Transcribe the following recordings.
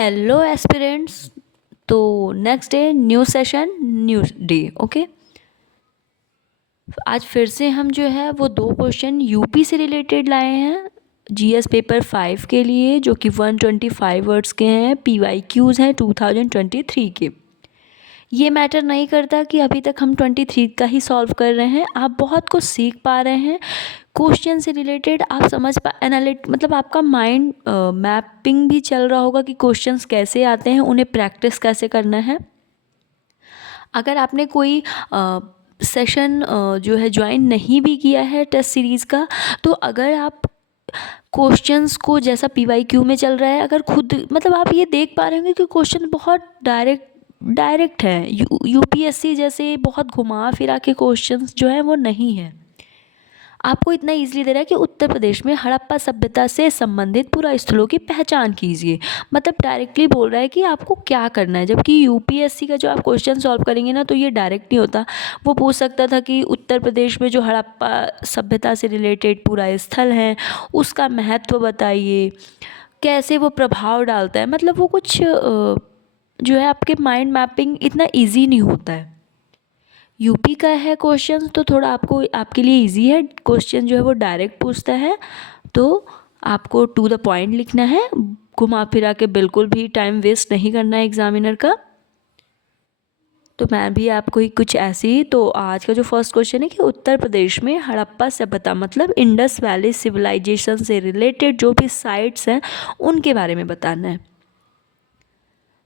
Hello aspirants. तो next day new session new day. Okay, आज फिर से हम जो है वो दो क्वेश्चन यूपी से रिलेटेड लाए हैं जीएस पेपर 5 के लिए, जो कि 125 वर्ड्स के हैं। पीवाईक्यूज़ हैं 2023 के। ये मैटर नहीं करता कि अभी तक हम 23 का ही सॉल्व कर रहे हैं, आप बहुत कुछ सीख पा रहे हैं क्वेश्चन से रिलेटेड। आप समझ पा मतलब आपका माइंड मैपिंग भी चल रहा होगा कि क्वेश्चंस कैसे आते हैं, उन्हें प्रैक्टिस कैसे करना है। अगर आपने कोई सेशन जो है ज्वाइन नहीं भी किया है टेस्ट सीरीज़ का, तो अगर आप क्वेश्चंस को जैसा पीवाईक्यू में चल रहा है, अगर खुद मतलब आप ये देख पा रहे होंगे कि क्वेश्चन बहुत डायरेक्ट है। यूपीएससी जैसे बहुत घुमा फिरा के क्वेश्चंस जो है वो नहीं है। आपको इतना इजीली दे रहा है कि उत्तर प्रदेश में हड़प्पा सभ्यता से संबंधित पुरास्थलों की पहचान कीजिए। मतलब डायरेक्टली बोल रहा है कि आपको क्या करना है। जबकि यूपीएससी का जो आप क्वेश्चन सॉल्व करेंगे ना, तो ये डायरेक्ट नहीं होता। वो पूछ सकता था कि उत्तर प्रदेश में जो हड़प्पा सभ्यता से रिलेटेड पुरास्थल हैं उसका महत्व बताइए, कैसे वो प्रभाव डालता है। मतलब वो कुछ जो है आपके माइंड मैपिंग इतना ईजी नहीं होता है। यूपी का है क्वेश्चन तो थोड़ा आपको आपके लिए इजी है। क्वेश्चन जो है वो डायरेक्ट पूछता है, तो आपको टू द पॉइंट लिखना है। घुमा फिरा के बिल्कुल भी टाइम वेस्ट नहीं करना है एग्जामिनर का। तो मैं भी आपको ही कुछ ऐसे ही। तो आज का जो फर्स्ट क्वेश्चन है कि उत्तर प्रदेश में हड़प्पा सभ्यता मतलब इंडस वैली सिविलाइजेशन से रिलेटेड जो भी साइट्स हैं उनके बारे में बताना है।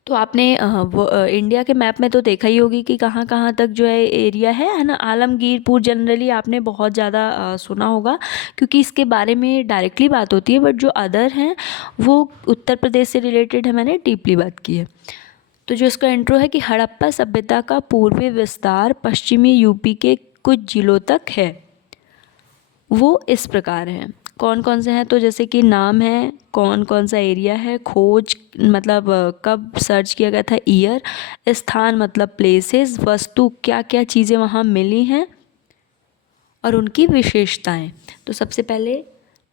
तो आपने इंडिया के मैप में तो देखा ही होगी कि कहाँ कहाँ तक जो है एरिया है ना। आलमगीरपुर जनरली आपने बहुत ज़्यादा सुना होगा, क्योंकि इसके बारे में डायरेक्टली बात होती है। बट जो अदर हैं वो उत्तर प्रदेश से रिलेटेड है, मैंने डीपली बात की है। तो जो इसका इंट्रो है कि हड़प्पा सभ्यता का पूर्वी विस्तार पश्चिमी यूपी के कुछ जिलों तक है। वो इस प्रकार हैं। कौन कौन से हैं, तो जैसे कि नाम है, कौन कौन सा एरिया है, खोज मतलब कब सर्च किया गया था, ईयर, स्थान मतलब प्लेसेस, वस्तु क्या क्या चीज़ें वहाँ मिली हैं और उनकी विशेषताएं। तो सबसे पहले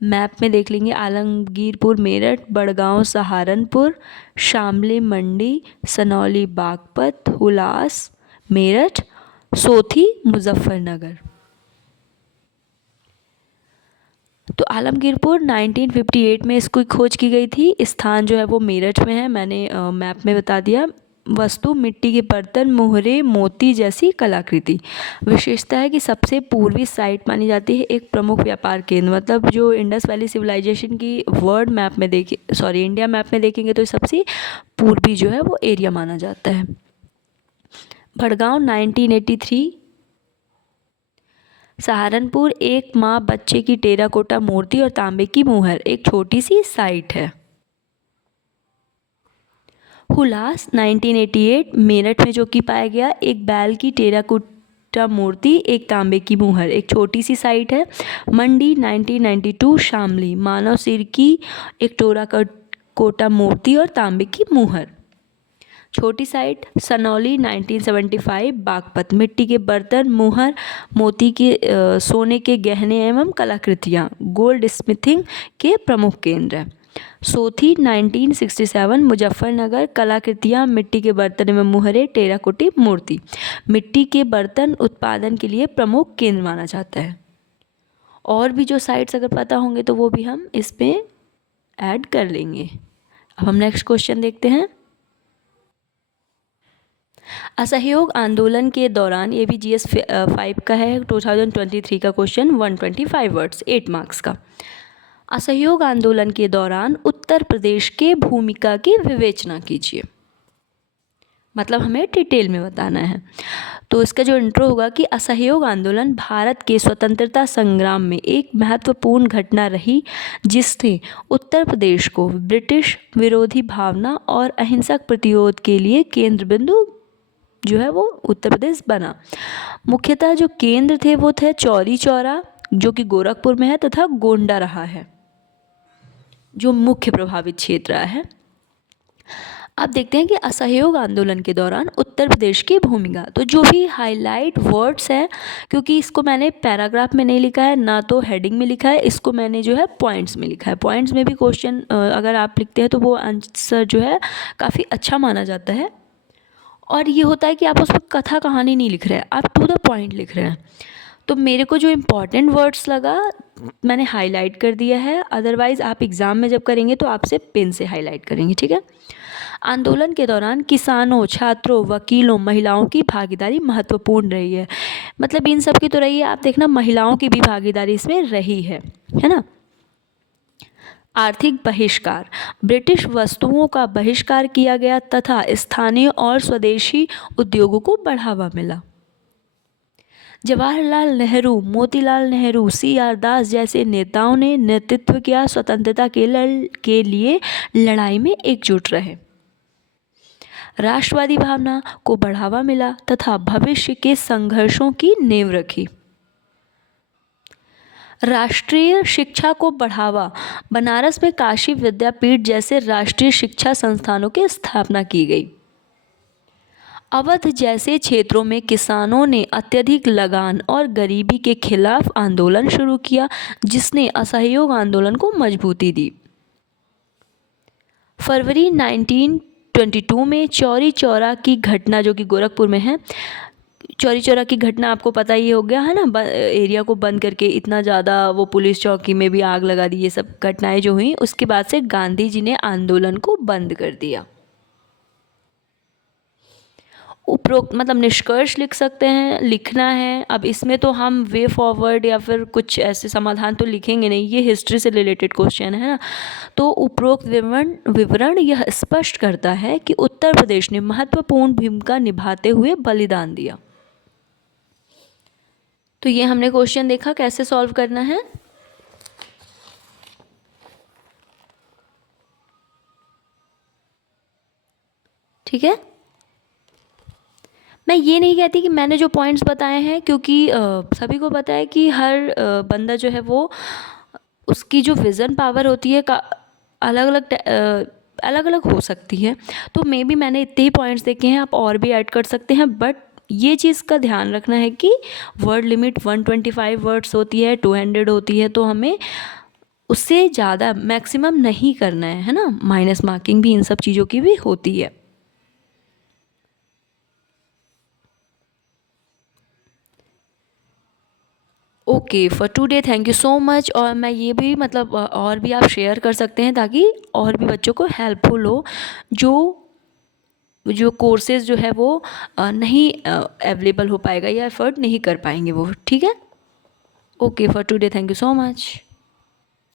मैप में देख लेंगे आलमगीरपुर मेरठ, बड़गांव सहारनपुर, शामली मंडी, सनौली बागपत, हुलास मेरठ, सोथी मुजफ्फरनगर। तो आलमगीरपुर 1958 में इसको खोज की गई थी। स्थान जो है वो मेरठ में है, मैंने मैप में बता दिया। वस्तु मिट्टी के बर्तन, मोहरे, मोती जैसी कलाकृति। विशेषता है कि सबसे पूर्वी साइट मानी जाती है एक प्रमुख व्यापार केंद्र। मतलब जो इंडस वैली सिविलाइजेशन की वर्ल्ड मैप में इंडिया मैप में देखेंगे तो सबसे पूर्वी जो है वो एरिया माना जाता है। भड़गांव 1983। सहारनपुर एक माँ बच्चे की टेराकोटा मूर्ति और तांबे की मुहर, एक छोटी सी साइट है। हुलास 1988 मेरठ में जो कि पाया गया एक बैल की टेराकोटा मूर्ति, एक तांबे की मुहर, एक छोटी सी साइट है। मंडी 1992 शामली मानव सिर की एक टेराकोटा मूर्ति और तांबे की मुहर, छोटी साइट। सनौली 1975 बागपत मिट्टी के बर्तन, मुहर, मोती के सोने के गहने एवं कलाकृतियाँ, गोल्ड स्मिथिंग के प्रमुख केंद्र है। सोथी 1967 मुजफ्फरनगर कलाकृतियाँ, मिट्टी के बर्तन एवं मुहरे, टेराकोटी मूर्ति, मिट्टी के बर्तन उत्पादन के लिए प्रमुख केंद्र माना जाता है। और भी जो साइट्स अगर पता होंगे तो वो भी हम इसमें ऐड कर लेंगे। अब हम नेक्स्ट क्वेश्चन देखते हैं। असहयोग आंदोलन के दौरान, ये भी जीएस 5 का है, 2023 का क्वेश्चन, 125 वर्ड्स, 8 मार्क्स का। असहयोग आंदोलन के दौरान उत्तर प्रदेश के भूमिका की विवेचना कीजिए। मतलब हमें डिटेल में बताना है। तो इसका जो इंट्रो होगा कि असहयोग आंदोलन भारत के स्वतंत्रता संग्राम में एक महत्वपूर्ण घटना रही, जिसने उत्तर प्रदेश को ब्रिटिश विरोधी भावना और अहिंसक प्रतिरोध के लिए केंद्र बिंदु जो है वो उत्तर प्रदेश बना। मुख्यतः जो केंद्र थे वो थे चौरी चौरा जो कि गोरखपुर में है, तथा गोंडा रहा है जो मुख्य प्रभावित क्षेत्र है। अब देखते हैं कि असहयोग आंदोलन के दौरान उत्तर प्रदेश की भूमिका। तो जो भी हाईलाइट वर्ड्स हैं, क्योंकि इसको मैंने पैराग्राफ में नहीं लिखा है ना तो हेडिंग में लिखा है, इसको मैंने जो है पॉइंट्स में लिखा है। पॉइंट्स में भी क्वेश्चन अगर आप लिखते हैं तो वो आंसर जो है काफ़ी अच्छा माना जाता है। और ये होता है कि आप उस पर कथा कहानी नहीं लिख रहे हैं, आप टू द पॉइंट लिख रहे हैं। तो मेरे को जो इम्पॉर्टेंट वर्ड्स लगा मैंने हाईलाइट कर दिया है, अदरवाइज़ आप एग्ज़ाम में जब करेंगे तो आपसे पेन से हाईलाइट करेंगे, ठीक है। आंदोलन के दौरान किसानों, छात्रों, वकीलों, महिलाओं की भागीदारी महत्वपूर्ण रही है। मतलब इन सब की तो रही है, आप देखना महिलाओं की भी भागीदारी इसमें रही है ना। आर्थिक बहिष्कार, ब्रिटिश वस्तुओं का बहिष्कार किया गया तथा स्थानीय और स्वदेशी उद्योगों को बढ़ावा मिला। जवाहरलाल नेहरू, मोतीलाल नेहरू, CR दास जैसे नेताओं ने नेतृत्व किया, स्वतंत्रता के लिए लड़ाई में एकजुट रहे। राष्ट्रवादी भावना को बढ़ावा मिला तथा भविष्य के संघर्षों की नींव रखी। राष्ट्रीय शिक्षा को बढ़ावा, बनारस में काशी विद्यापीठ जैसे राष्ट्रीय शिक्षा संस्थानों की स्थापना की गई। अवध जैसे क्षेत्रों में किसानों ने अत्यधिक लगान और गरीबी के खिलाफ आंदोलन शुरू किया, जिसने असहयोग आंदोलन को मजबूती दी। फरवरी 1922 में चौरी चौरा की घटना, जो कि गोरखपुर में है, चौरी चौरा की घटना आपको पता ही हो गया है ना, एरिया को बंद करके इतना ज़्यादा वो पुलिस चौकी में भी आग लगा दी, ये सब घटनाएं जो हुई, उसके बाद से गांधी जी ने आंदोलन को बंद कर दिया। उपरोक्त मतलब निष्कर्ष लिख सकते हैं, लिखना है। अब इसमें तो हम वे फॉरवर्ड या फिर कुछ ऐसे समाधान तो लिखेंगे नहीं, ये हिस्ट्री से रिलेटेड क्वेश्चन है ना। तो उपरोक्त विवरण यह स्पष्ट करता है कि उत्तर प्रदेश ने महत्वपूर्ण भूमिका निभाते हुए बलिदान दिया। तो ये हमने क्वेश्चन देखा कैसे सॉल्व करना है। ठीक है, मैं ये नहीं कहती कि मैंने जो पॉइंट्स बताए हैं, क्योंकि सभी को पता है कि हर बंदा जो है वो उसकी जो विज़न पावर होती है अलग अलग हो सकती है। तो मे बी मैंने इतने ही पॉइंट्स देखे हैं, आप और भी ऐड कर सकते हैं, बट ये चीज़ का ध्यान रखना है कि वर्ड लिमिट 125 वर्ड्स होती है, 200 होती है, तो हमें उससे ज़्यादा मैक्सिमम नहीं करना है ना। माइनस मार्किंग भी इन सब चीज़ों की भी होती है। Okay for today, thank you so much. और मैं ये भी मतलब और भी आप शेयर कर सकते हैं ताकि और भी बच्चों को हेल्पफुल हो, जो कोर्सेज़ जो है वो नहीं अवेलेबल हो पाएगा या एफर्ट नहीं कर पाएंगे वो। ठीक है, okay for today, thank you so much.